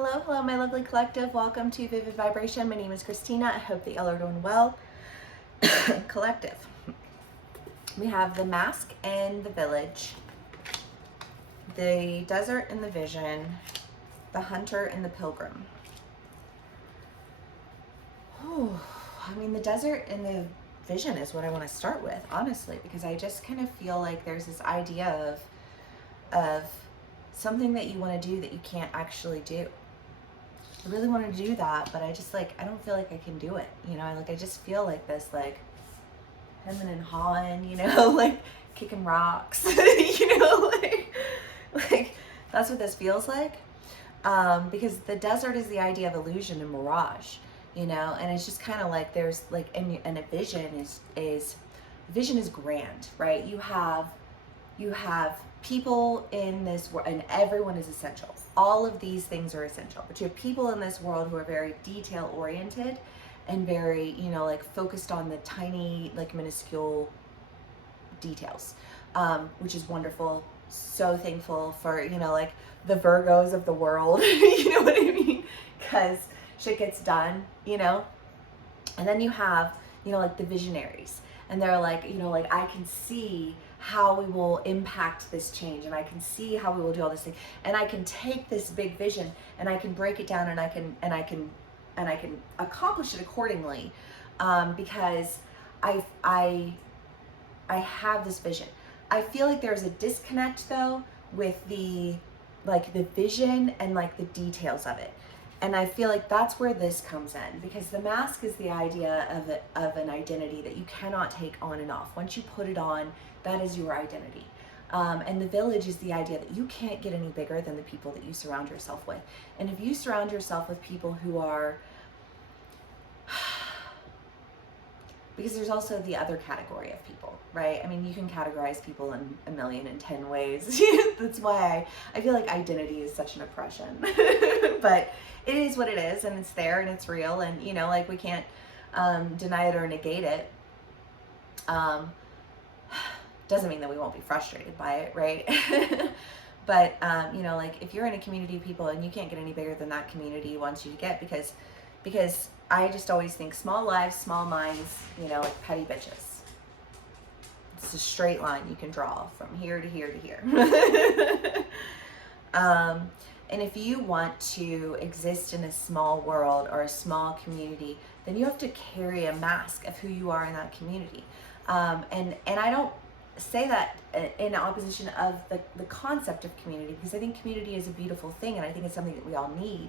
Hello, hello, my lovely collective. Welcome to Vivid Vibration. My name is Christina. I hope that y'all are doing well. Collective. We have the mask and the village, the desert and the vision, the hunter and the pilgrim. Oh, I mean, the desert and the vision is what I want to start with, honestly, because I just kind of feel like there's this idea of something that you want to do that you can't actually do. I really want to do that, but I just I don't feel like I can do it. I just feel like this, hemming and hawing, like kicking rocks, like that's what this feels like. Because the desert is the idea of illusion and mirage, and it's just kind of like there's and a vision is grand, right? You have people in this world, and everyone is essential. All of these things are essential, but you have people in this world who are very detail oriented and very, focused on the tiny, minuscule details, which is wonderful. So thankful for, the Virgos of the world, you know what I mean? Because shit gets done, And then you have, the visionaries, and they're I can see how we will impact this change, and I can see how we will do all this thing, and I can take this big vision and I can break it down, and I can accomplish it accordingly, because I have this vision. I feel like there's a disconnect though with the vision and the details of it. And I feel like that's where this comes in, because the mask is the idea of an identity that you cannot take on and off. Once you put it on, that is your identity. And the village is the idea that you can't get any bigger than the people that you surround yourself with. And if you surround yourself with people who are, because there's also the other category of people, right? I mean, you can categorize people in 1,010 ways. That's why I feel like identity is such an oppression. But it is what it is, and it's there, and it's real, and we can't deny it or negate it. Doesn't mean that we won't be frustrated by it, right? But if you're in a community of people and you can't get any bigger than that community wants you to get, because I just always think small lives, small minds, like petty bitches. It's a straight line you can draw from here to here to here. And if you want to exist in a small world or a small community, then you have to carry a mask of who you are in that community. And I don't say that in opposition of the concept of community, because I think community is a beautiful thing, and I think it's something that we all need.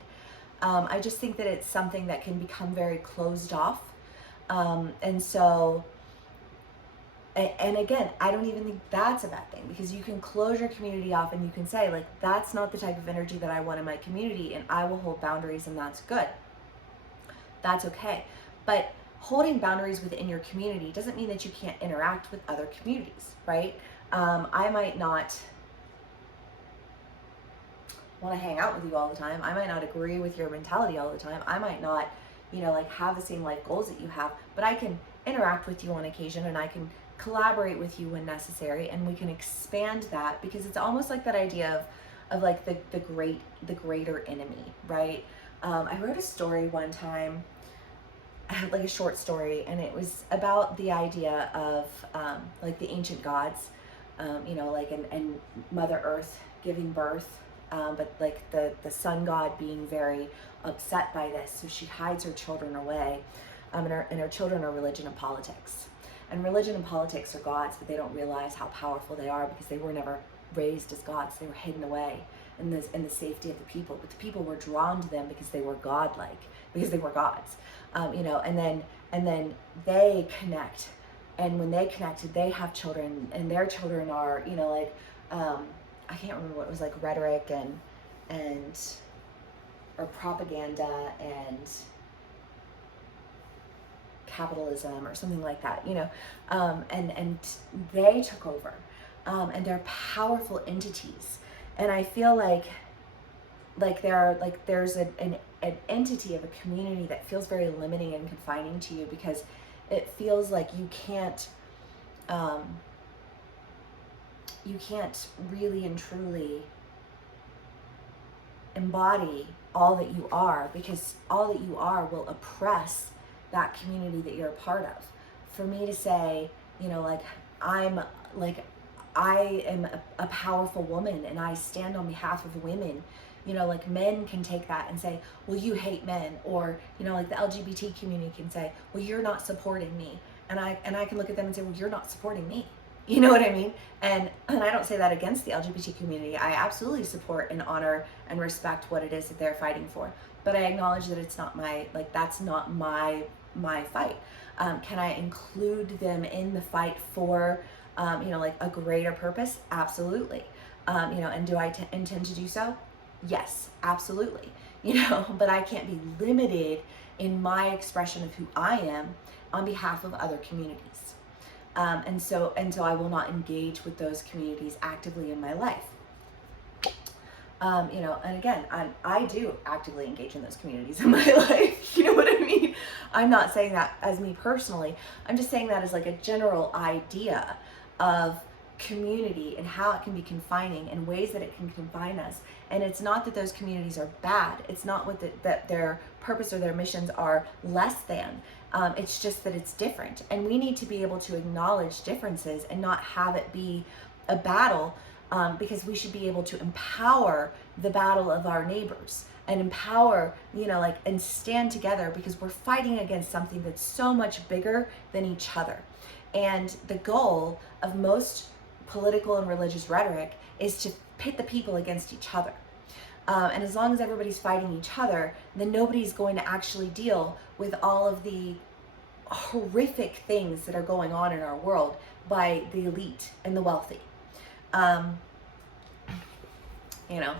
I just think that it's something that can become very closed off. And so, and again, I don't even think that's a bad thing, because you can close your community off and you can say, that's not the type of energy that I want in my community, and I will hold boundaries, and that's good. That's okay. But holding boundaries within your community doesn't mean that you can't interact with other communities, right? I might not want to hang out with you all the time. I might not agree with your mentality all the time. I might not, have the same life goals that you have, but I can interact with you on occasion, and I can collaborate with you when necessary, and we can expand that, because it's almost like that idea of the greater enemy, right? I wrote a story one time, a short story, and it was about the idea of the ancient gods, and Mother Earth giving birth, but the sun god being very upset by this, so she hides her children away, and her children are religion and politics. And religion and politics are gods, but they don't realize how powerful they are, because they were never raised as gods. They were hidden away in the safety of the people, but the people were drawn to them because they were godlike, because they were gods, and then they connect, and when they connected, they have children, and their children are, I can't remember what it was, rhetoric and or propaganda and capitalism or something like that, and they took over, and they're powerful entities. And I feel there's an entity of a community that feels very limiting and confining to you, because it feels like you can't really and truly embody all that you are, because all that you are will oppress that community that you're a part of. For me to say, like, I'm like, I am a powerful woman and I stand on behalf of women, like men can take that and say, well, you hate men, or, like the LGBT community can say, well, you're not supporting me. And I can look at them and say, well, you're not supporting me. You know what I mean? And I don't say that against the LGBT community. I absolutely support and honor and respect what it is that they're fighting for. But I acknowledge that it's not that's not my fight. Can I include them in the fight for, like a greater purpose? Absolutely. And do I intend to do so? Yes, absolutely. But I can't be limited in my expression of who I am on behalf of other communities. And so I will not engage with those communities actively in my life. And again, I do actively engage in those communities in my life. You know what I mean? I'm not saying that as me personally. I'm just saying that as like a general idea of community and how it can be confining and ways that it can confine us. And it's not that those communities are bad. It's not that their purpose or their missions are less than. It's just that it's different. And we need to be able to acknowledge differences and not have it be a battle, because we should be able to empower the battle of our neighbors and empower, and stand together, because we're fighting against something that's so much bigger than each other. And the goal of most political and religious rhetoric is to pit the people against each other. And as long as everybody's fighting each other, then nobody's going to actually deal with all of the horrific things that are going on in our world by the elite and the wealthy.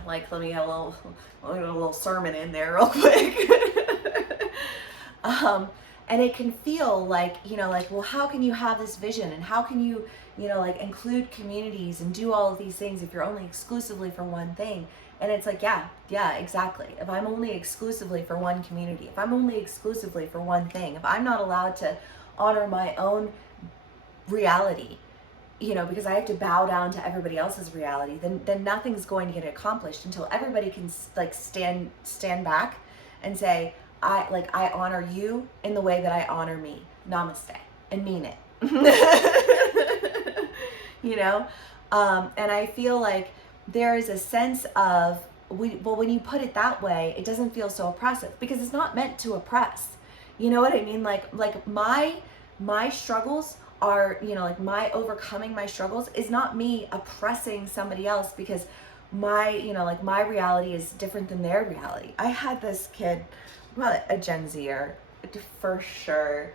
Like, let me get a little sermon in there real quick. And it can feel like, well, how can you have this vision, and how can you, include communities and do all of these things if you're only exclusively for one thing? And it's like, yeah, exactly. If I'm only exclusively for one community, if I'm only exclusively for one thing, if I'm not allowed to honor my own reality, because I have to bow down to everybody else's reality, then nothing's going to get accomplished until everybody can stand back and say, I honor you in the way that I honor me. Namaste. And mean it. And I feel like there is a sense of, when you put it that way, it doesn't feel so oppressive, because it's not meant to oppress. You know what I mean? Like my struggles are, my overcoming my struggles is not me oppressing somebody else because my, my reality is different than their reality. I had this kid, well, a Gen Zer for sure.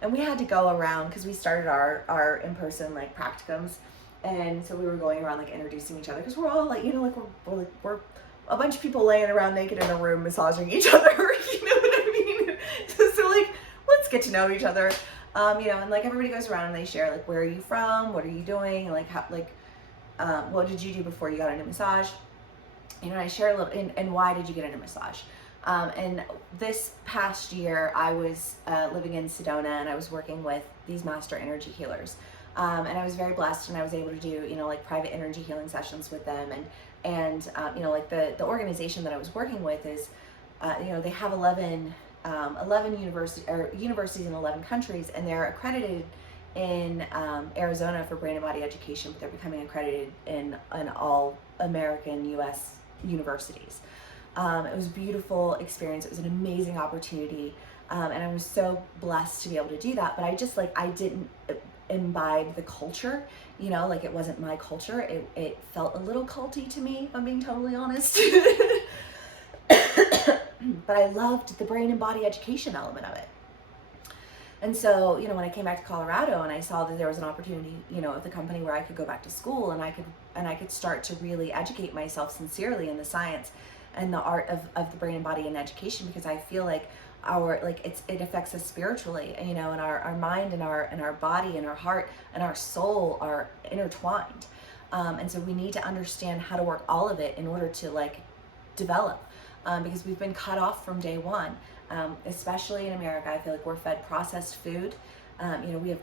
And we had to go around, because we started our in-person practicums. And so we were going around introducing each other, because we're all we're a bunch of people laying around naked in a room massaging each other. You know what I mean? So let's get to know each other. And everybody goes around and they share where are you from? What are you doing? What did you do before you got into massage? And I share a little, and why did you get into massage? And this past year I was living in Sedona, and I was working with these master energy healers. And I was very blessed, and I was able to do, private energy healing sessions with them. And the organization that I was working with is, they have 11 universities in 11 countries, and they're accredited in Arizona for brain and body education, but they're becoming accredited in all American U.S. universities. It was a beautiful experience. It was an amazing opportunity. And I was so blessed to be able to do that. But I just I didn't imbibe the culture, it wasn't my culture. It felt a little culty to me, if I'm being totally honest. But I loved the brain and body education element of it. And so, when I came back to Colorado and I saw that there was an opportunity, at the company where I could go back to school and I could start to really educate myself sincerely in the science and the art of the brain and body and education, because I feel like it affects us spiritually, and our mind and our body and our heart and our soul are intertwined. And so we need to understand how to work all of it in order to develop, because we've been cut off from day one. Especially in America, I feel like we're fed processed food. We have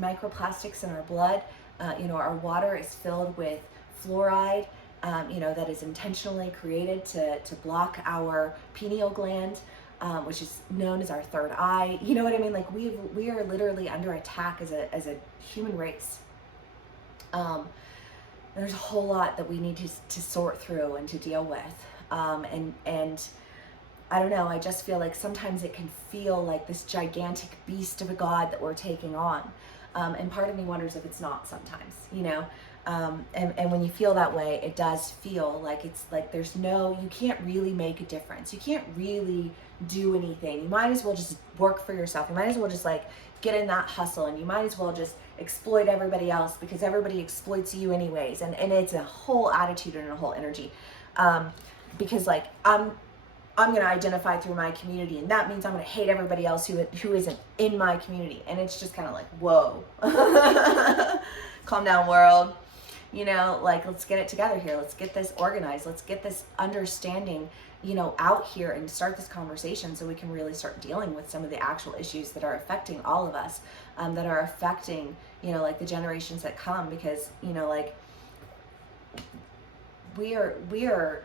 microplastics in our blood. Our water is filled with fluoride, that is intentionally created to block our pineal gland, which is known as our third eye. You know what I mean? Like we are literally under attack as a human race. There's a whole lot that we need to sort through and to deal with. And I don't know, I just feel like sometimes it can feel like this gigantic beast of a God that we're taking on. And part of me wonders if it's not sometimes, and when you feel that way, it does feel like it's like you can't really make a difference. You can't really do anything. You might as well just work for yourself. You might as well just like get in that hustle, and you might as well just exploit everybody else because everybody exploits you anyways. And it's a whole attitude and a whole energy. Because like I'm going to identify through my community, and that means I'm going to hate everybody else who isn't in my community. And it's just kind of like, whoa, calm down, world. Like, let's get it together here. Let's get this organized. Let's get this understanding, out here and start this conversation so we can really start dealing with some of the actual issues that are affecting all of us, that are affecting, like the generations that come, because, like we are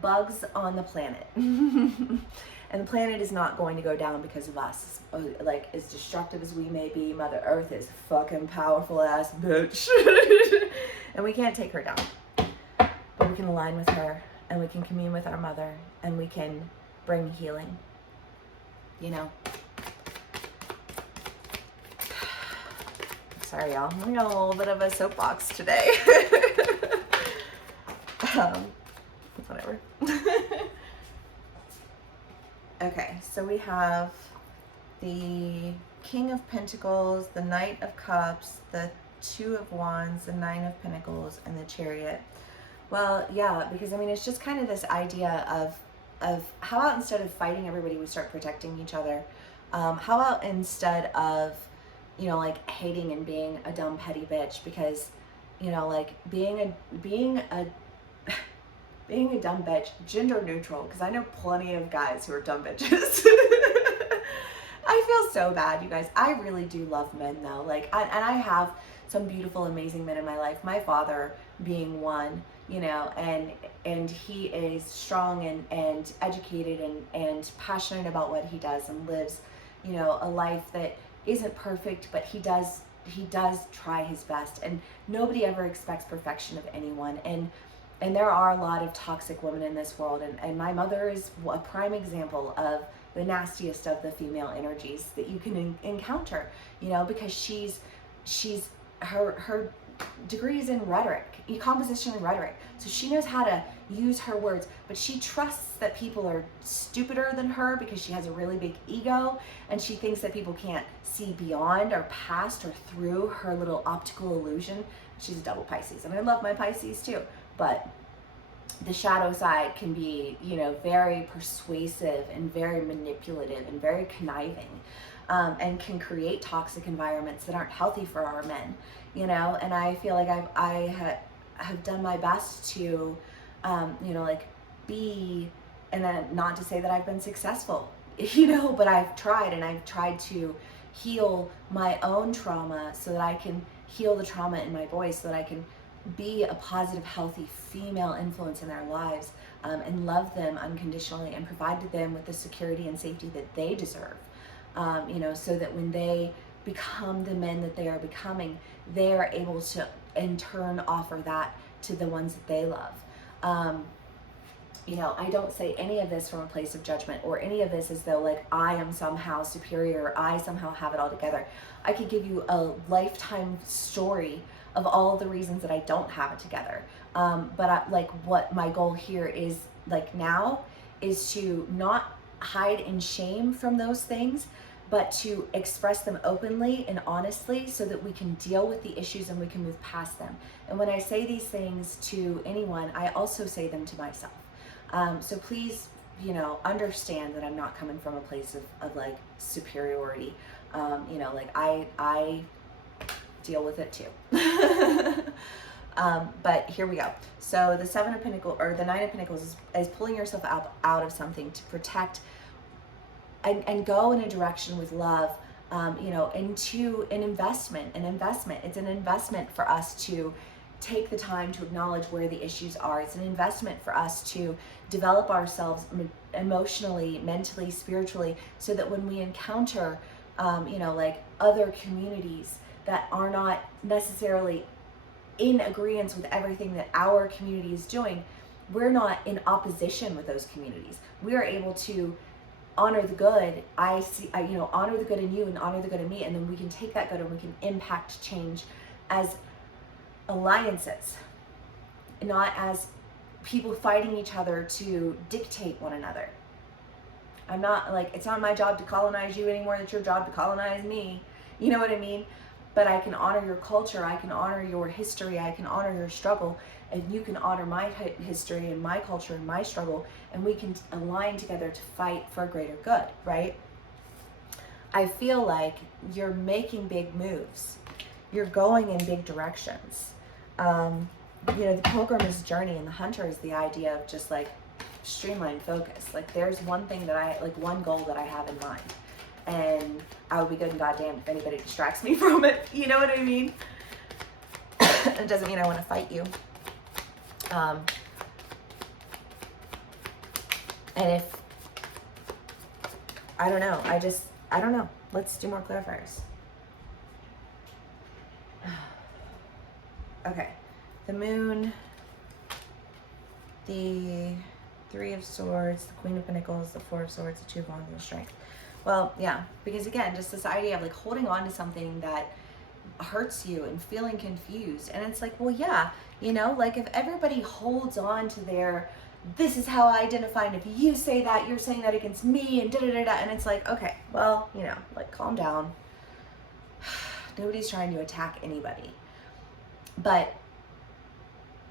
bugs on the planet. And the planet is not going to go down because of us. Like, as destructive as we may be, Mother Earth is fucking powerful ass bitch. And we can't take her down. But we can align with her, and we can commune with our mother, and we can bring healing. Sorry, y'all. I got a little bit of a soapbox today. Whatever. Okay, so we have the King of Pentacles, the Knight of Cups, the Two of Wands, the Nine of Pentacles, and the Chariot. Well, yeah, because I mean, it's just kind of this idea of how about instead of fighting everybody, we start protecting each other? How about instead of, like hating and being a dumb petty bitch? Because, like being a dumb bitch, gender neutral, because I know plenty of guys who are dumb bitches. I feel so bad, you guys. I really do love men, though. Like, and I have some beautiful, amazing men in my life. My father being one, and he is strong and educated and passionate about what he does, and lives, a life that isn't perfect, but he does try his best. And nobody ever expects perfection of anyone. And there are a lot of toxic women in this world, and my mother is a prime example of the nastiest of the female energies that you can encounter, because she's her degree is in rhetoric, composition and rhetoric. So she knows how to use her words, but she trusts that people are stupider than her because she has a really big ego, and she thinks that people can't see beyond or past or through her little optical illusion. She's a double Pisces, and I love my Pisces too. But the shadow side can be, very persuasive and very manipulative and very conniving, and can create toxic environments that aren't healthy for our men, and I feel like I have done my best to, like be, and then not to say that I've been successful, but I've tried to heal my own trauma so that I can heal the trauma in my boys, so that I can be a positive, healthy female influence in their lives, and love them unconditionally and provide to them with the security and safety that they deserve, so that when they become the men that they are becoming, they are able to in turn offer that to the ones that they love. I don't say any of this from a place of judgment or any of this as though like I am somehow superior, or I somehow have it all together. I could give you a lifetime story of all of the reasons that I don't have it together. But what my goal here is now is to not hide in shame from those things, but to express them openly and honestly so that we can deal with the issues and we can move past them. And when I say these things to anyone, I also say them to myself. So please, understand that I'm not coming from a place of like superiority. I deal with it too. But here we go. So the Seven of Pentacles, or the Nine of Pentacles, is pulling yourself out of something to protect and go in a direction with love, into an investment. It's an investment for us to take the time to acknowledge where the issues are. It's an investment for us to develop ourselves emotionally, mentally, spiritually, so that when we encounter, like other communities that are not necessarily in agreement with everything that our community is doing, we're not in opposition with those communities. We are able to honor the good. Honor the good in you and honor the good in me, and then we can take that good and we can impact change as alliances, not as people fighting each other to dictate one another. I'm not like, it's not my job to colonize you anymore, it's your job to colonize me. You know what I mean? But I can honor your culture, I can honor your history, I can honor your struggle, and you can honor my history and my culture and my struggle, and we can align together to fight for a greater good, right? I feel like you're making big moves. You're going in big directions. The pilgrim's journey and the hunter is the idea of just like streamlined focus. Like there's one thing one goal that I have in mind, and I would be good and goddamn if anybody distracts me from it. You know what I mean? It doesn't mean I want to fight you. And if, I don't know, I don't know. Let's do more clarifiers. Okay, the moon, the Three of Swords, the Queen of Pentacles, the Four of Swords, the Two of Wands, and the Strength. Well, yeah, because again, just this idea of like holding on to something that hurts you and feeling confused. And it's like, well, yeah, like if everybody holds on to their, this is how I identify, and if you say that, you're saying that against me, and da-da-da-da, and it's like, okay, well, like calm down. Nobody's trying to attack anybody. But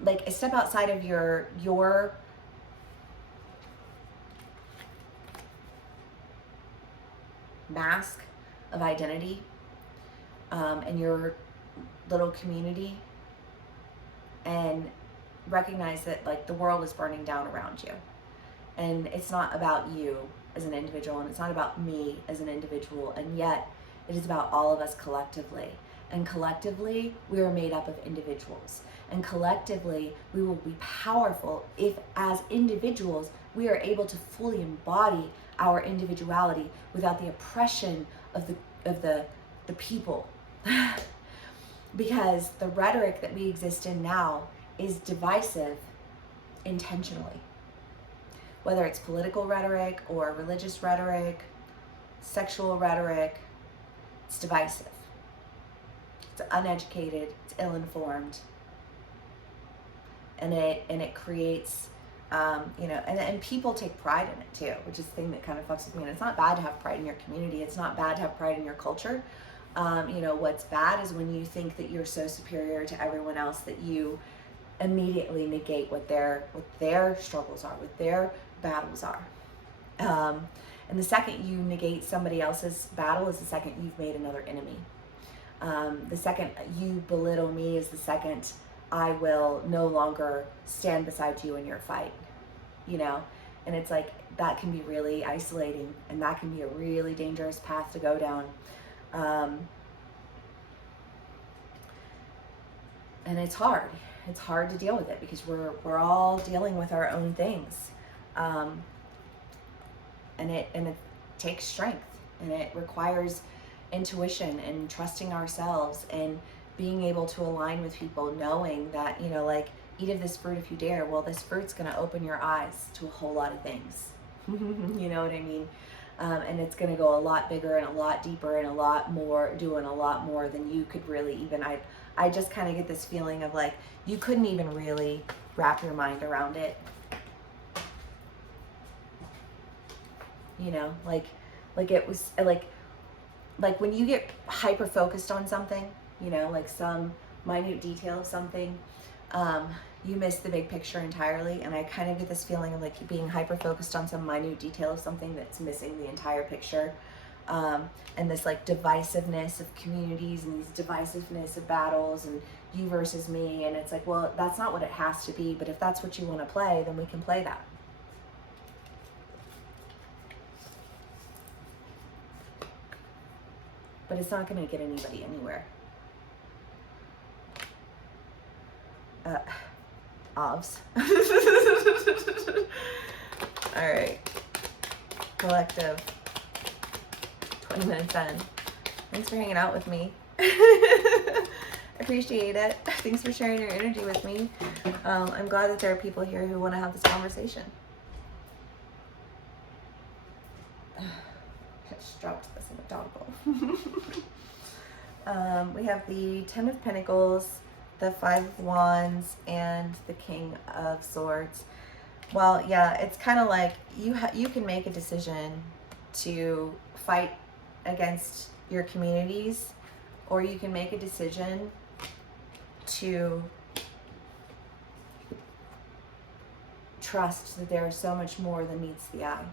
like a step outside of your mask of identity, and your little community, and recognize that like the world is burning down around you, and it's not about you as an individual, and it's not about me as an individual, and yet it is about all of us collectively. And collectively, we are made up of individuals. And collectively, we will be powerful if, as individuals, we are able to fully embody our individuality without the oppression of the people. Because the rhetoric that we exist in now is divisive intentionally. Whether it's political rhetoric or religious rhetoric, sexual rhetoric, it's divisive. It's uneducated, it's ill-informed, and it creates, and people take pride in it too, which is the thing that kind of fucks with me. And it's not bad to have pride in your community. It's not bad to have pride in your culture. What's bad is when you think that you're so superior to everyone else that you immediately negate what their struggles are, what their battles are. And the second you negate somebody else's battle is the second you've made another enemy. The second you belittle me is the second I will no longer stand beside you in your fight, and it's like, that can be really isolating, and that can be a really dangerous path to go down. And it's hard to deal with it, because we're all dealing with our own things. And it takes strength, and it requires intuition and trusting ourselves and being able to align with people, knowing that, eat of this fruit if you dare. Well, this fruit's going to open your eyes to a whole lot of things. You know what I mean? And it's going to go a lot bigger and a lot deeper and a lot more, doing a lot more than you could really even, I just kind of get this feeling of like, you couldn't even really wrap your mind around it. Like it was like when you get hyper focused on something, like some minute detail of something, you miss the big picture entirely. And I kind of get this feeling of like being hyper focused on some minute detail of something that's missing the entire picture. And this like divisiveness of communities and these divisiveness of battles and you versus me. And it's like, well, that's not what it has to be, but if that's what you want to play, then we can play that. But it's not going to get anybody anywhere. Ovs. All right, collective, 20 minutes in. Thanks for hanging out with me. Appreciate it. Thanks for sharing your energy with me. I'm glad that there are people here who want to have this conversation. I just dropped this in the dog bowl. We have the 10 of Pentacles, the 5 of Wands, and the King of Swords. Well, yeah, it's kind of like you can make a decision to fight against your communities, or you can make a decision to trust that there is so much more than meets the eye.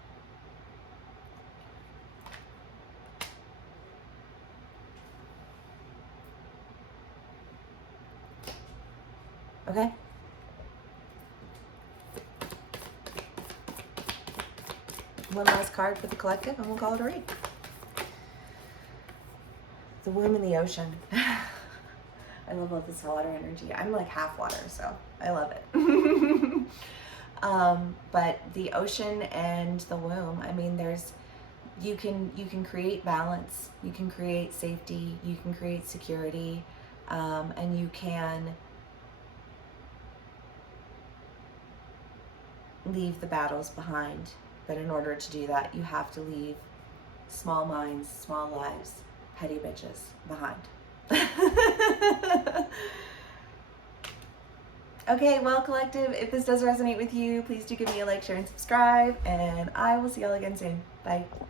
Okay? One last card for the collective and we'll call it a read. The womb and the ocean. I love all this water energy. I'm like half water, so I love it. But the ocean and the womb, I mean, you can create balance, you can create safety, you can create security, and you can leave the battles behind. But in order to do that, you have to leave small minds, small lives, petty bitches behind. Okay, well, collective, if this does resonate with you, please do give me a like, share, and subscribe, and I will see y'all again soon. Bye.